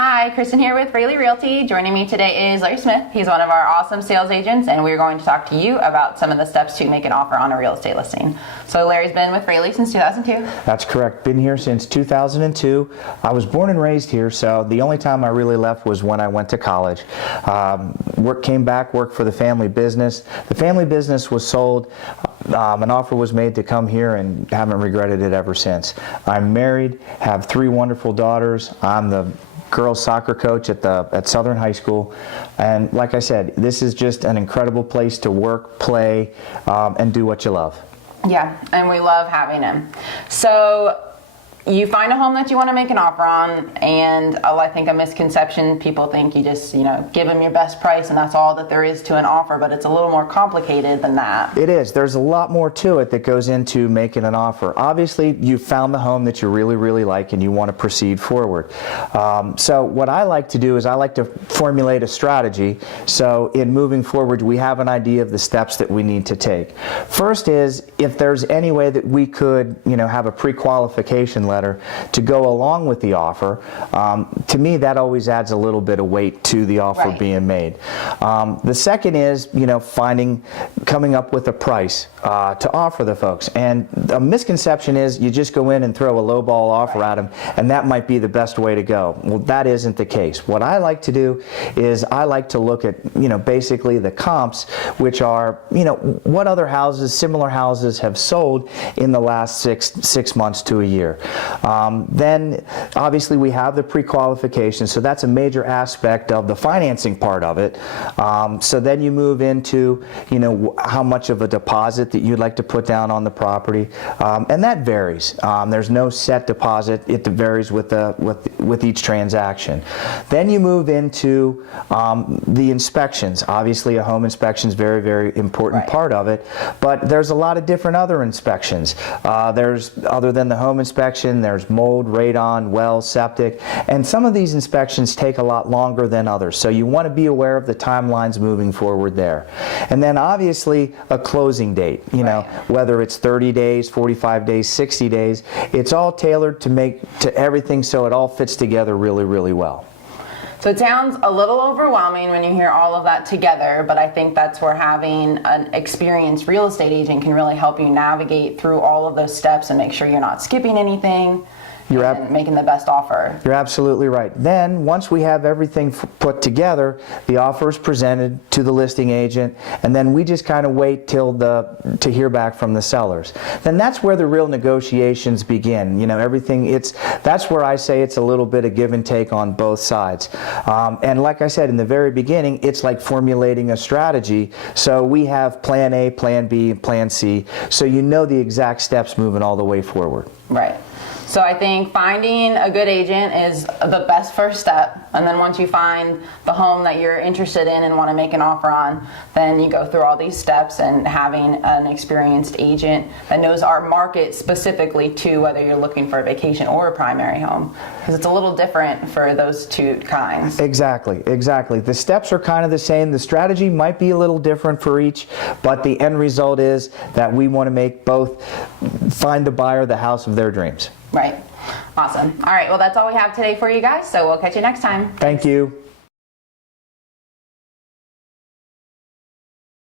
Hi, Kristen here with Railey Realty. Joining me today is Larry Smith. He's one of our awesome sales agents, and we're going to talk to you about some of the steps to make an offer on a real estate listing. So Larry's been with Railey since 2002. That's correct. Been here since 2002. I was born and raised here, so the only time I really left was when I went to college. Came back, worked for the family business. The family business was sold. An offer was made to come here and haven't regretted it ever since. I'm married, have 3 wonderful daughters. I'm the girls soccer coach at Southern High School, and like I said, this is just an incredible place to work, play, and do what you love. Yeah, and we love having him. So you find a home that you want to make an offer on, and I think a misconception, people think you just, give them your best price and that's all that there is to an offer, but it's a little more complicated than that. It is. There's a lot more to it that goes into making an offer. Obviously, you found the home that you really, really like and you want to proceed forward. So what I like to do is I like to formulate a strategy. So in moving forward, we have an idea of the steps that we need to take. First is, if there's any way that we could, have a pre-qualification letter to go along with the offer, to me that always adds a little bit of weight to the offer being made. The second is, coming up with a price to offer the folks. And a misconception is you just go in and throw a lowball offer at them, and that might be the best way to go. Well, that isn't the case. What I like to do is I like to look at, basically the comps, which are, what other houses, similar houses have sold in the last six months to a year. Then obviously we have the pre-qualification, so that's a major aspect of the financing part of it. So then you move into, how much of a deposit that you'd like to put down on the property, and that varies. There's no set deposit. It varies with each transaction. Then you move into the inspections. Obviously, a home inspection is very, very important part of it, but there's a lot of different other inspections. Other than the home inspection, there's mold, radon, well, septic, and some of these inspections take a lot longer than others. So you want to be aware of the timelines moving forward there. And then obviously a closing date, whether it's 30 days, 45 days, 60 days, it's all tailored to everything so it all fits together really, really well. So it sounds a little overwhelming when you hear all of that together, but I think that's where having an experienced real estate agent can really help you navigate through all of those steps and make sure you're not skipping anything. And making the best offer. You're absolutely right. Then once we have everything put together, the offer is presented to the listing agent, and then we just kind of wait till to hear back from the sellers. Then that's where the real negotiations begin. That's where I say it's a little bit of give and take on both sides. And like I said in the very beginning, it's like formulating a strategy. So we have plan A, plan B, and plan C, so the exact steps moving all the way forward. Right. So I think finding a good agent is the best first step, and then once you find the home that you're interested in and want to make an offer on, then you go through all these steps, and having an experienced agent that knows our market specifically too, whether you're looking for a vacation or a primary home, because it's a little different for those two kinds. Exactly. The steps are kind of the same. The strategy might be a little different for each, but the end result is that we want to make both find the buyer the house of their dreams. Right. Awesome. All right. Well, that's all we have today for you guys. So we'll catch you next time. Thank you.